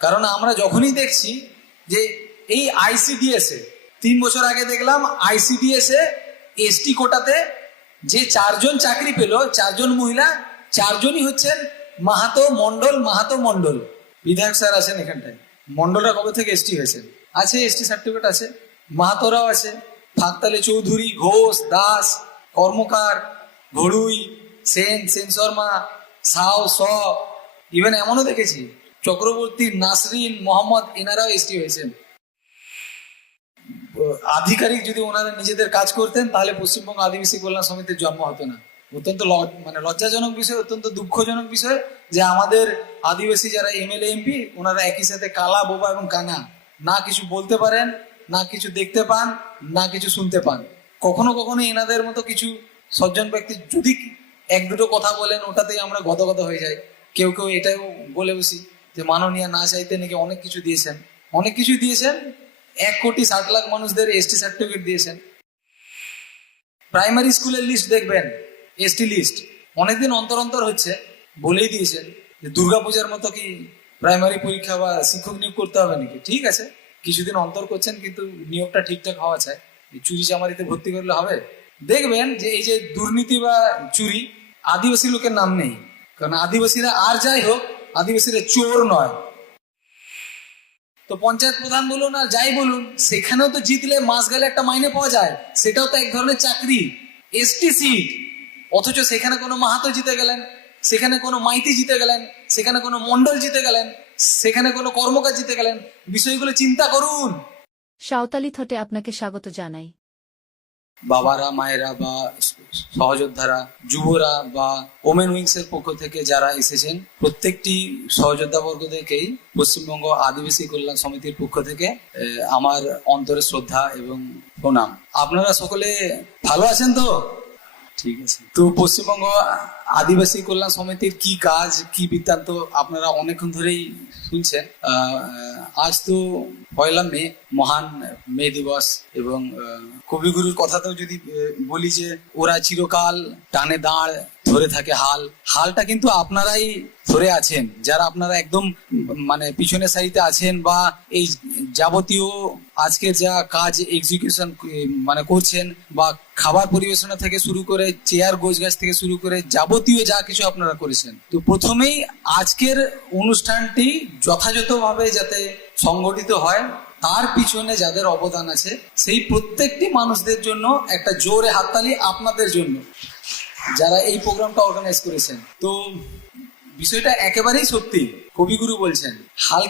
কারণ আমরা যখনই দেখছি যে এই আইসিডিএস এ 3 বছর আগে দেখলাম আইসিডিএস এ এসটি কোটাতে যে 4 জন চাকরি পেল, 4 জন মহিলা, 4 জনই হচ্ছেন মাহাতো মন্ডল। বিধায়ক স্যার আছেন এখানটায়। মন্ডলরা কবে থেকে এসটি হয়েছেন? আছে, এসটি সার্টিফিকেট আছে। মাহাতোরাও আছে, ফাঁকতালে চৌধুরী, ঘোষ, দাস, কর্মকার, ঘড়ুই, সেন শর্মা, সাও, ইভেন এমনও দেখেছি চক্রবর্তী, নাসরিন, মোহাম্মদ, এনারাও এসটি হয়েছেন। আধিকারিক যদি ওনারা নিজেদের কাজ করতেন তাহলে পশ্চিমবঙ্গ আদিবাসী কল্যাণ সমিতির জন্ম হতো না। অত্যন্ত লজ্জাজনক বিষয়, অত্যন্ত দুঃখজনক বিষয় যে আমাদের আদিবাসী যারা এমএলএ এমপি ওনারা একই সাথে কালা, বোবা এবং কানা, না কিছু বলতে পারেন, না কিছু দেখতে পান, না কিছু শুনতে পান। কখনো কখনো এনাদের মতো কিছু সজ্জন ব্যক্তি যদি 1-2 কথা বলেন ওটাতেই আমরা গদগদ হয়ে যাই। কেউ এটাও বলে বসি যে মাননীয় না চাইতে নাকি অনেক কিছু দিয়েছেন। 1,60,00,000 মানুষদের এসটি সার্টিফিকেট দিয়েছেন। প্রাইমারি স্কুলের লিস্ট দেখবেন, এসটি লিস্ট অনেকদিন অন্তর হচ্ছে, বলেই দিয়েছেন যে দুর্গাপূজার মতো কি প্রাইমারি পরীক্ষা বা শিক্ষক নিয়োগ করতে হবে নাকি? ঠিক আছে, কিছুদিন অন্তর করছেন, কিন্তু নিয়োগটা ঠিকঠাক হওয়া চাই। চুরি চামারিতে ভর্তি করলে হবে? দেখবেন যে এই যে দুর্নীতি বা চুরি, আদিবাসী লোকের নাম নেই। কারণ আদিবাসীরা, আর যাই হোক, আদিবাসীরা চোর নয়। তো পঞ্চায়েত প্রধান বলুন আর যাই বলুন, সেখানেও তো জিতলে মাস গেলে একটা মাইনে পাওয়া যায়, সেটাও তো এক ধরনের চাকরি, এসটি সিট। অথচ সেখানে কোনো মাহাতো জিতে গেলেন, সেখানে কোনো মাইতি জিতে গেলেন, সেখানে কোনো মন্ডল জিতে গেলেন, সেখানে কোনো কর্মকার জিতে গেলেন। বিষয়গুলো চিন্তা করুন। সাঁওতালি থটে আপনাকে স্বাগত জানাই। বাবারা, মায়েরা বা সহযোদ্ধারা, যুবরা বা ওমেন উইংস এর পক্ষ থেকে যারা এসেছেন, প্রত্যেকটি সহযোদ্ধা বর্গদেরকেই পশ্চিমবঙ্গ আদিবাসী কল্যাণ সমিতির পক্ষ থেকে আমার অন্তরের শ্রদ্ধা এবং প্রণাম। আপনারা সকলে ভালো আছেন তো? ঠিক আছে। তো পশ্চিমবঙ্গ আদিবাসী কল্যাণ সমিতির কি কাজ, কি বৃত্তান্ত আপনারা অনেকক্ষণ ধরেই শুনছেন। আজ তো 1 মে, মহান মে দিবস, এবং কবিগুরুর কথাতেও যদি বলি যে ওরা চিরকাল টানে দাঁড়, ধরে থাকে হাল। হালটা কিন্তু আপনারাই ধরে আছেন, যারা আপনারা একদম পিছনের সারিতে আছেন, বা এই যাবতীয় আজকের যা কাজ এক্সিকিউশন করছেন, বা খাবার পরিবেশনা থেকে শুরু করে চেয়ার গোছগাছ থেকে শুরু করে যাবতীয় যা কিছু আপনারা করেছেন। তো প্রথমেই আজকের অনুষ্ঠানটি যথাযথভাবে যাতে সংগঠিত হয়, তার পিছনে যাদের অবদান আছে সেই প্রত্যেকটি মানুষদের জন্য একটা জোরে হাততালি আপনাদের জন্য, যারা এই প্রোগ্রামটা অর্গানাইজ করেছেন। তো বিষয়টা একেবারেই সত্যি, কবিগুরু বলছেন হাল